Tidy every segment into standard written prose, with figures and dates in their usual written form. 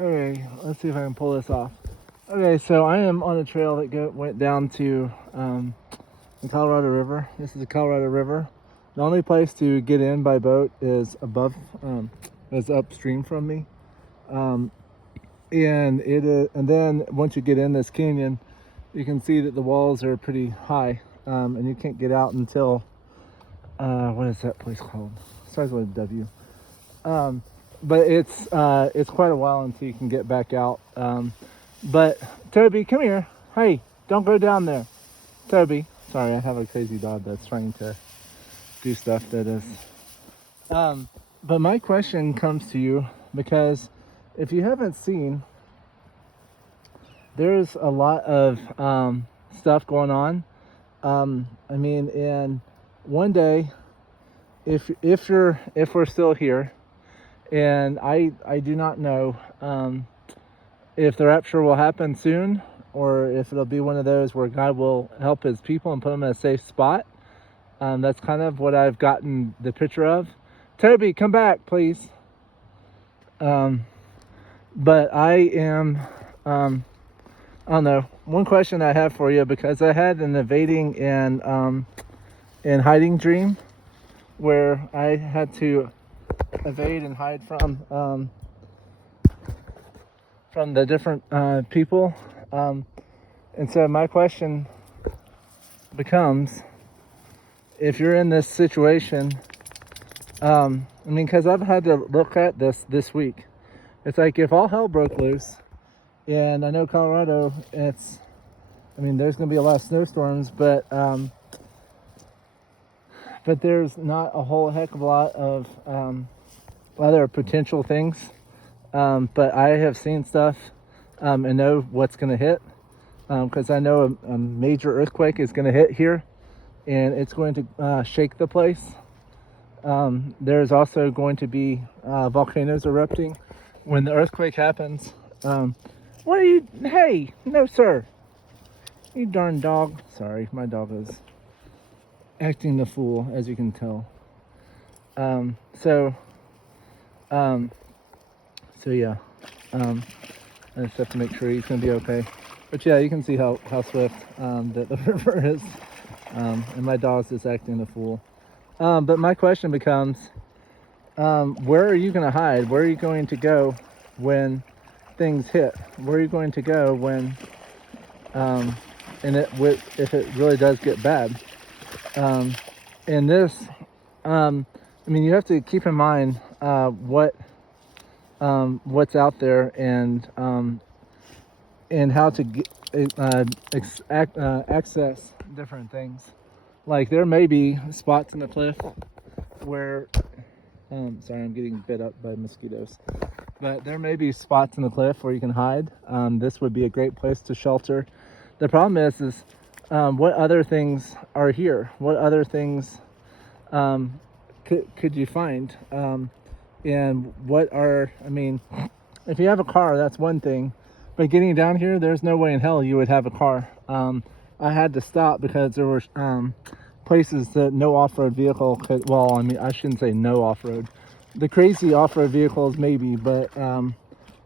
Okay, let's see if I can pull this off. Okay, so I am on a trail that went down to the Colorado River. This is the Colorado River. The only place to get in by boat is is upstream from me. Um, and then once you get in this canyon, you can see that the walls are pretty high, and you can't get out until what is that place called? Starts with a W. Um, but it's quite a while until you can get back out. But Toby, come here. Hey, don't go down there. Toby. Sorry, I have a crazy dog that's trying to do stuff that is. But my question comes to you because if you haven't seen, there's a lot of stuff going on. And one day, if we're still here, and I do not know if the rapture will happen soon, or if it'll be one of those where God will help His people and put them in a safe spot. That's kind of what I've gotten the picture of. Toby, come back, please. But I am, I don't know. One question I have for you, because I had an evading and hiding dream where I had to evade and hide from the different people. And so my question becomes, if you're in this situation, because I've had to look at this week. It's like if all hell broke loose, and I know Colorado, there's going to be a lot of snowstorms, but there's not a whole heck of a lot of other potential things. But I have seen stuff and know what's going to hit, because I know a major earthquake is going to hit here, and it's going to shake the place. There's also going to be volcanoes erupting when the earthquake happens. What are you? Hey, no, sir. You darn dog. Sorry, my dog is acting the fool, as you can tell. So yeah. I just have to make sure he's going to be okay. But yeah, you can see how swift that the river is. And my dog's just acting the fool. But my question becomes, where are you going to hide? Where are you going to go when things hit? Where are you going to go when, if it really does get bad? And this, you have to keep in mind what's out there, and how to access different things. Like there may be spots in the cliff where, sorry, I'm getting bit up by mosquitoes. But there may be spots in the cliff where you can hide. This would be a great place to shelter. The problem is what other things are here? What other things could you find? And what are, if you have a car, that's one thing. But getting down here, there's no way in hell you would have a car. I had to stop because there were places that no off-road vehicle could, I shouldn't say no off-road. The crazy off-road vehicles maybe, but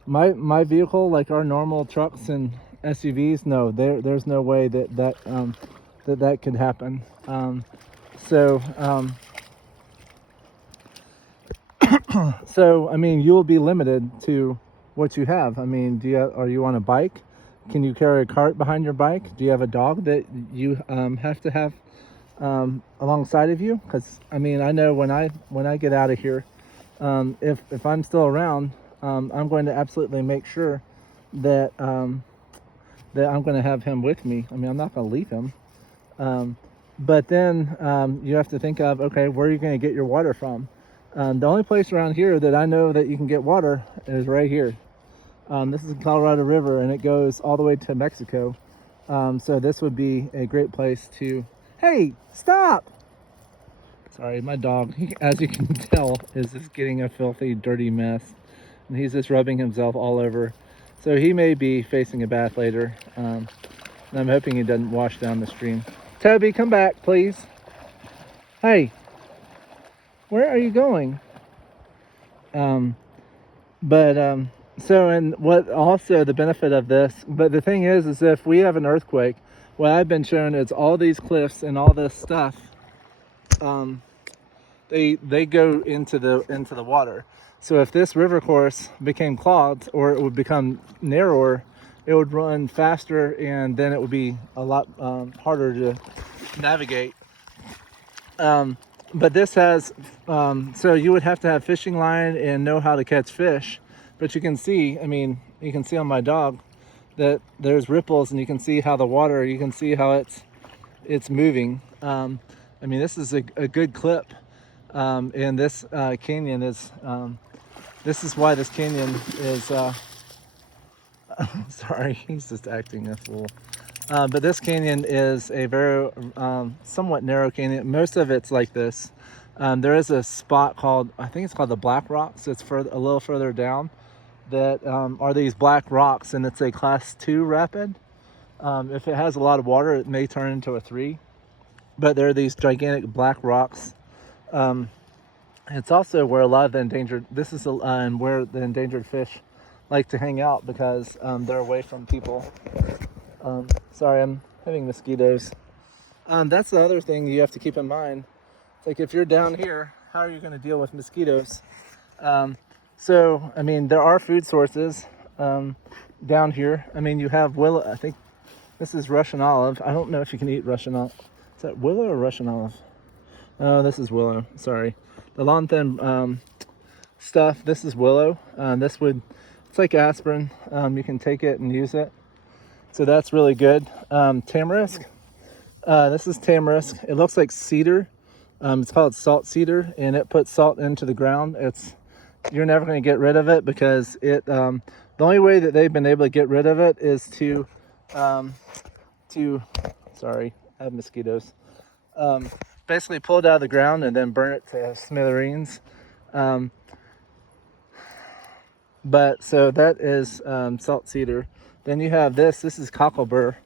my vehicle, like our normal trucks and SUVs, no, there's no way that could happen. So you will be limited to what you have. Are you on a bike? Can you carry a cart behind your bike? Do you have a dog that you have to have alongside of you? Because I know when I get out of here, if I'm still around, I'm going to absolutely make sure that that I'm going to have him with me. I'm not going to leave him. But then you have to think of, okay, where are you going to get your water from? The only place around here that I know that you can get water is right here. This is the Colorado River, and it goes all the way to Mexico. So this would be a great place to... Hey, stop! Sorry, my dog, as you can tell, is just getting a filthy, dirty mess. And he's just rubbing himself all over. So he may be facing a bath later. And I'm hoping he doesn't wash down the stream. Toby, come back, please. Hey, where are you going? So, and what also the benefit of this, but the thing is if we have an earthquake, what I've been shown is all these cliffs and all this stuff, um, they go into the water. So if this river course became clogged or it would become narrower, it would run faster, and then it would be a lot harder to navigate. But this has, so you would have to have fishing line and know how to catch fish. But you can see, I mean, you can see on my dog that there's ripples, and you can see how the water, you can see how it's moving. I mean, this is a good clip. And this canyon is, this is why this canyon is, sorry, he's just acting a fool. But this canyon is a very somewhat narrow canyon. Most of it's like this. There is a spot called, I think it's called the Black Rocks. It's a little further down that are these black rocks, and it's a class 2 rapid. If it has a lot of water, it may turn into a 3. But there are these gigantic black rocks. It's also where a lot of the endangered, this is where the endangered fish like to hang out, because they're away from people. Sorry, I'm having mosquitoes. That's the other thing you have to keep in mind. It's like if you're down here, how are you going to deal with mosquitoes? So, I mean, there are food sources down here. I mean, you have willow. I think this is Russian olive. I don't know if you can eat Russian olive. Is that willow or Russian olive? Oh, this is willow. Sorry. The long thin stuff, this is willow. It's like aspirin. You can take it and use it. So that's really good. Tamarisk. This is tamarisk. It looks like cedar. It's called salt cedar, and it puts salt into the ground. You're never going to get rid of it, because the only way that they've been able to get rid of it is to sorry, I have mosquitoes. Basically pull it out of the ground and then burn it to smithereens. But so that is salt cedar. Then you have this is cocklebur.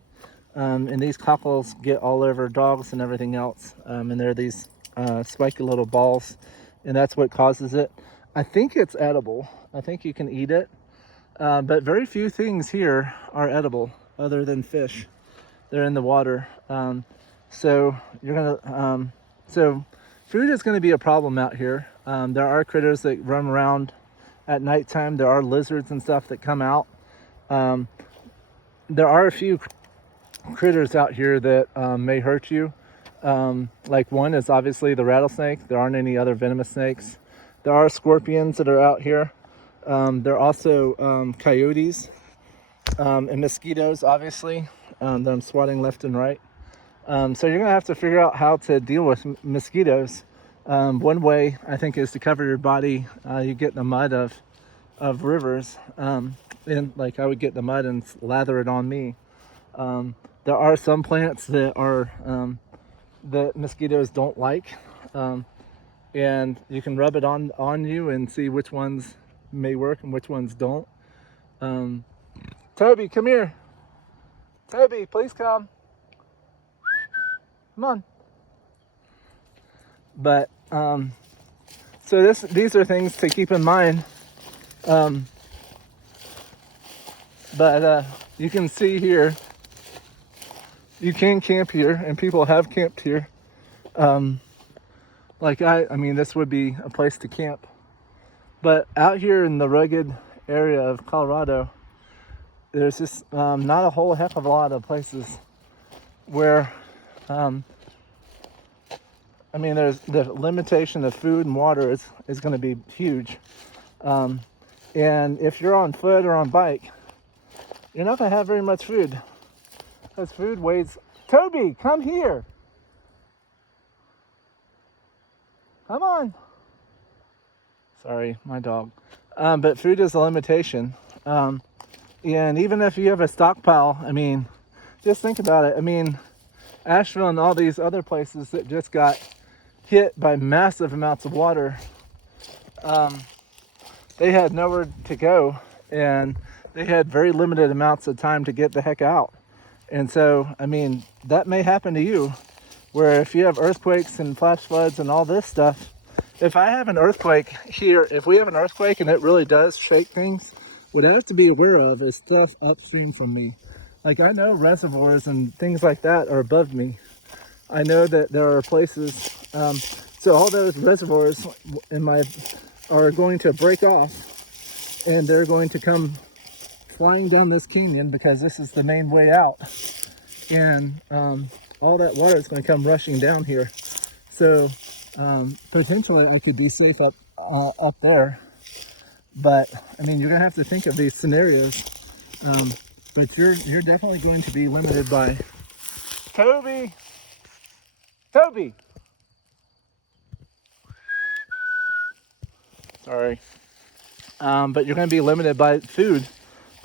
And these cockles get all over dogs and everything else. And they're these spiky little balls, and that's what causes it. I think it's edible. I think you can eat it. But very few things here are edible other than fish. They're in the water. So food is gonna be a problem out here. There are critters that run around at nighttime. There are lizards and stuff that come out. There are a few critters out here that may hurt you. Like one is obviously the rattlesnake. There aren't any other venomous snakes. There are scorpions that are out here. There are also coyotes and mosquitoes, obviously, that I'm swatting left and right. So you're gonna have to figure out how to deal with mosquitoes. One way, I think, is to cover your body. You get in the mud of rivers, and like I would get the mud and lather it on me. There are some plants that are that mosquitoes don't like, and you can rub it on you and see which ones may work and which ones don't. Toby, come here. Toby, please come. Come on. But so these are things to keep in mind. But you can see here, you can camp here, and people have camped here. Like I mean, this would be a place to camp. But out here in the rugged area of Colorado, there's just not a whole heck of a lot of places where, I mean, there's the limitation of food and water is going to be huge. And if you're on foot or on bike, you're not going to have very much food, because food weighs. Toby, come here. Come on. Sorry, my dog. But food is a limitation. And even if you have a stockpile, I mean, just think about it. I mean, Asheville and all these other places that just got hit by massive amounts of water, they had nowhere to go, and they had very limited amounts of time to get the heck out. And so, I mean, that may happen to you, where if you have earthquakes and flash floods and all this stuff, if I have an earthquake here, if we have an earthquake and it really does shake things, what I have to be aware of is stuff upstream from me. Like I know reservoirs and things like that are above me. I know that there are places, so all those reservoirs in my are going to break off, and they're going to come flying down this canyon because this is the main way out, and all that water is going to come rushing down here. So potentially I could be safe up there, but I mean you're gonna have to think of these scenarios. But you're definitely going to be limited by Toby. Sorry. But you're going to be limited by food.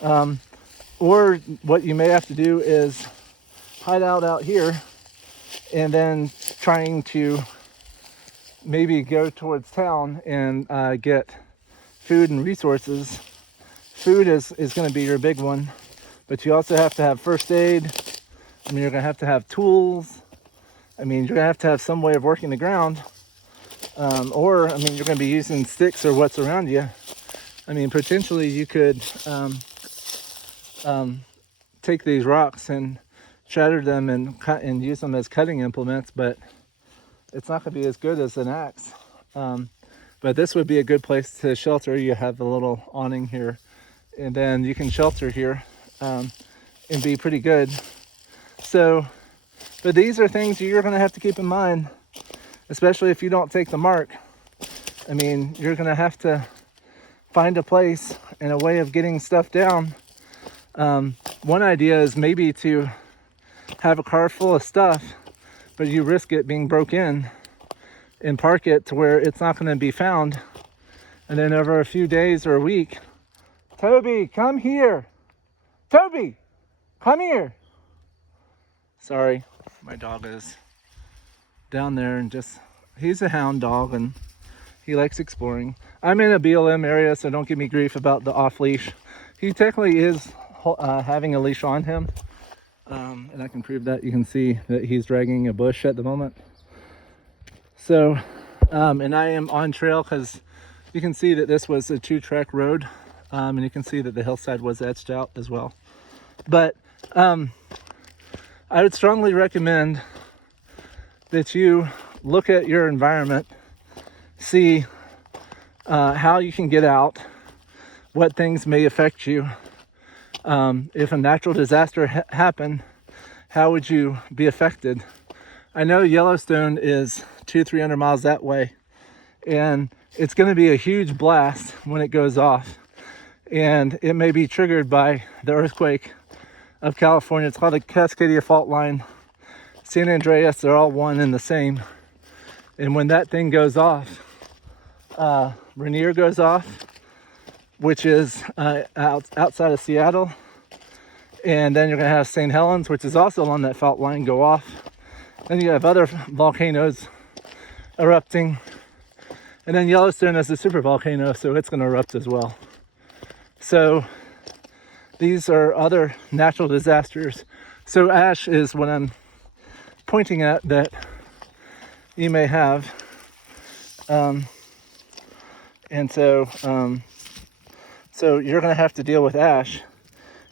Or what you may have to do is hide out here and then trying to maybe go towards town and get food and resources. Food is going to be your big one, but you also have to have first aid. I mean, you're going to have tools. I mean, you're going to have some way of working the ground. Or, I mean, you're going to be using sticks or what's around you. I mean, potentially you could take these rocks and shatter them and cut and use them as cutting implements, but it's not going to be as good as an axe. But this would be a good place to shelter. You have the little awning here, and then you can shelter here and be pretty good. So, but these are things you're going to have to keep in mind, especially if you don't take the mark. I mean, you're going to have to find a place and a way of getting stuff down. One idea is maybe to have a car full of stuff, but you risk it being broke in, and park it to where it's not going to be found. And then over a few days or a week, Toby, come here. Toby, come here. Sorry, my dog is down there and he's a hound dog and he likes exploring. I'm in a BLM area, so don't give me grief about the off leash. He technically is having a leash on him. And I can prove that. You can see that he's dragging a bush at the moment. So, and I am on trail because you can see that this was a 2-track road. And you can see that the hillside was etched out as well. But I would strongly recommend that you look at your environment, see how you can get out, what things may affect you. If a natural disaster happened, how would you be affected? I know Yellowstone is 200-300 miles that way, and it's going to be a huge blast when it goes off, and it may be triggered by the earthquake of California. It's called the Cascadia Fault Line. San Andreas, they're all one and the same. And when that thing goes off, Rainier goes off, which is outside of Seattle. And then you're going to have St. Helens, which is also on that fault line, go off. Then you have other volcanoes erupting. And then Yellowstone is a super volcano, so it's going to erupt as well. So these are other natural disasters. So ash is what I'm pointing at that you may have. And so you're going to have to deal with ash.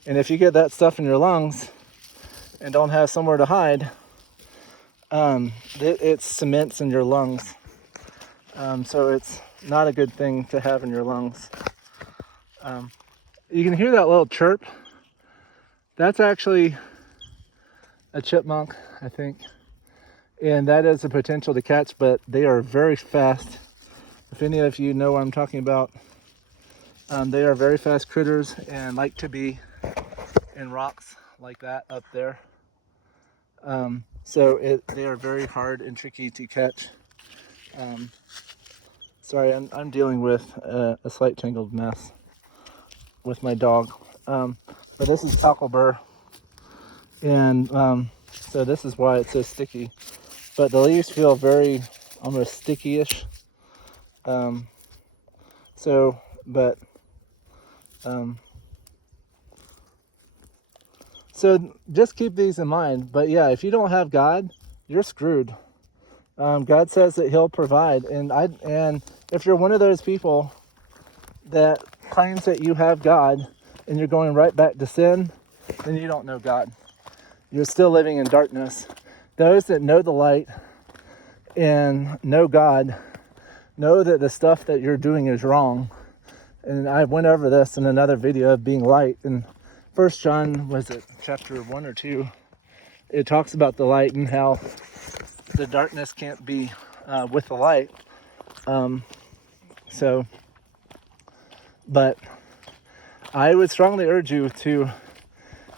And if you get that stuff in your lungs and don't have somewhere to hide, it cements in your lungs. So it's not a good thing to have in your lungs. You can hear that little chirp. That's actually a chipmunk, I think. And that is a potential to catch, but they are very fast. If any of you know what I'm talking about, they are very fast critters and like to be in rocks like that up there. So they are very hard and tricky to catch. Sorry, I'm dealing with a slight tangled mess with my dog. But this is Cocklebur, and so this is why it's so sticky. But the leaves feel very almost sticky-ish. So just keep these in mind. But yeah, if you don't have God, you're screwed. God says that He'll provide, and if you're one of those people that claims that you have God and you're going right back to sin, then you don't know God. You're still living in darkness. Those that know the light and know God know that the stuff that you're doing is wrong. And I went over this in another video of being light. In 1 John, was it chapter 1 or 2? It talks about the light and how the darkness can't be with the light. But I would strongly urge you to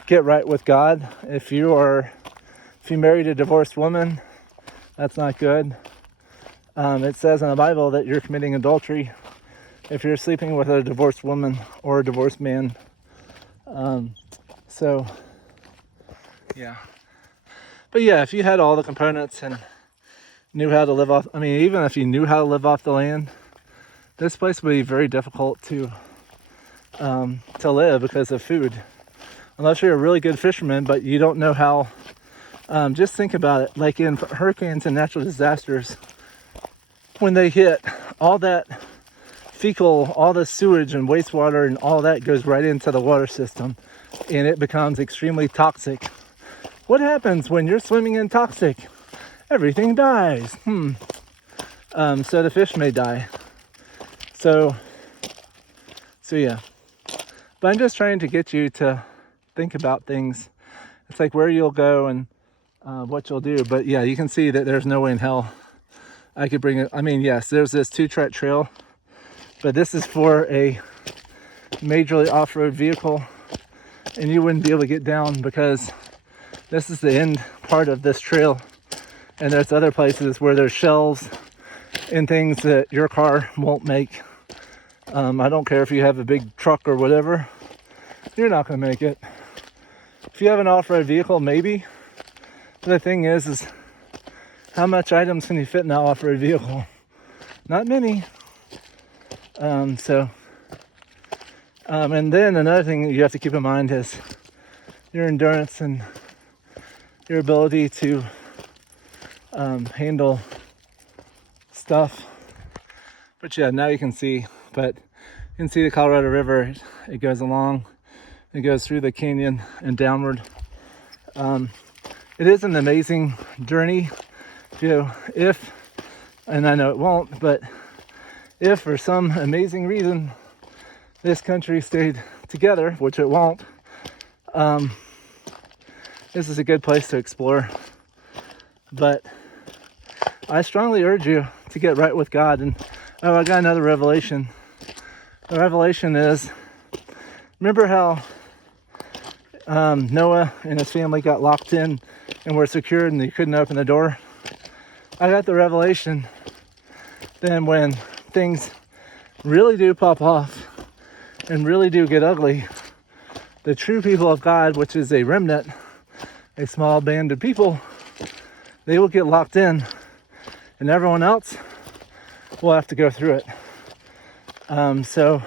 get right with God. If you married a divorced woman, that's not good. It says in the Bible that you're committing adultery if you're sleeping with a divorced woman or a divorced man. So yeah. But yeah, if you had all the components and knew how to live off, I mean, even if you knew how to live off the land, this place would be very difficult to live because of food. Unless you're a really good fisherman, but you don't know how. Just think about it. Like in hurricanes and natural disasters, when they hit, all that fecal, all the sewage and wastewater and all that goes right into the water system, and it becomes extremely toxic. What happens when you're swimming in toxic? Everything dies. So the fish may die. So yeah. But I'm just trying to get you to think about things. It's like where you'll go and what you'll do. But yeah, you can see that there's no way in hell I could bring it. I mean, yes, there's this 2-track trail, but this is for a majorly off-road vehicle, and you wouldn't be able to get down because this is the end part of this trail. And there's other places where there's shelves and things that your car won't make. I don't care if you have a big truck or whatever, you're not going to make it. If you have an off-road vehicle, maybe. The thing is how much items can you fit in that off-road vehicle? Not many. And then another thing you have to keep in mind is your endurance and your ability to handle stuff. But yeah, now you can see. But you can see the Colorado River. It goes along. It goes through the canyon and downward. It is an amazing journey. If, and I know it won't, but if for some amazing reason this country stayed together, which it won't, this is a good place to explore. But I strongly urge you to get right with God. And I got another revelation. The revelation is, remember how Noah and his family got locked in and were secured and they couldn't open the door? I got the revelation then when things really do pop off and really do get ugly, the true people of God, which is a remnant, a small band of people, they will get locked in, and everyone else will have to go through it. So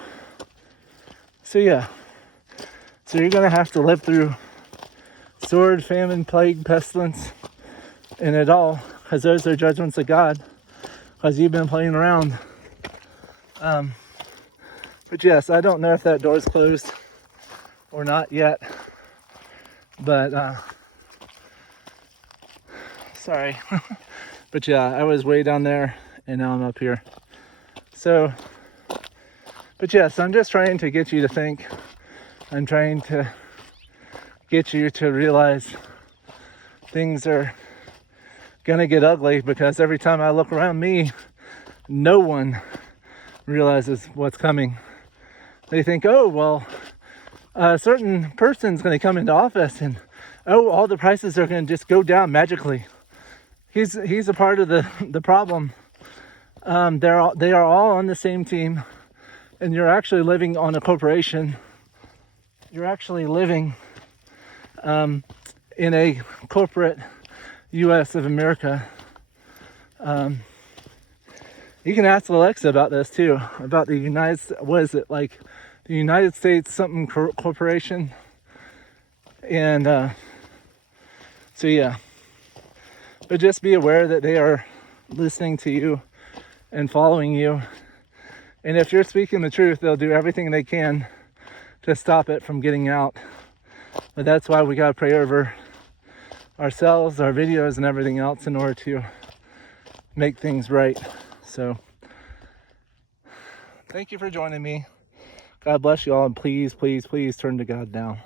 yeah. So you're gonna have to live through sword, famine, plague, pestilence, and it all, because those are judgments of God, because you've been playing around. But yes, I don't know if that door's closed or not yet, but sorry. But yeah, I was way down there and now I'm up here. So, but yes, I'm just trying to get you to think. I'm trying to get you to realize things are gonna get ugly, because every time I look around me, no one realizes what's coming. They think, oh, well, a certain person's gonna come into office and oh, all the prices are gonna just go down magically. He's a part of the problem. They are all on the same team, and you're actually living on a corporation. You're actually living in a corporate U.S. of America. You can ask Alexa about this too, about the United States something corporation. And so yeah, but just be aware that they are listening to you and following you, And if you're speaking the truth, they'll do everything they can to stop it from getting out. But that's why we got to pray over ourselves, our videos, and everything else in order to make things right. So thank you for joining me. God bless you all, and please, please, please turn to God now.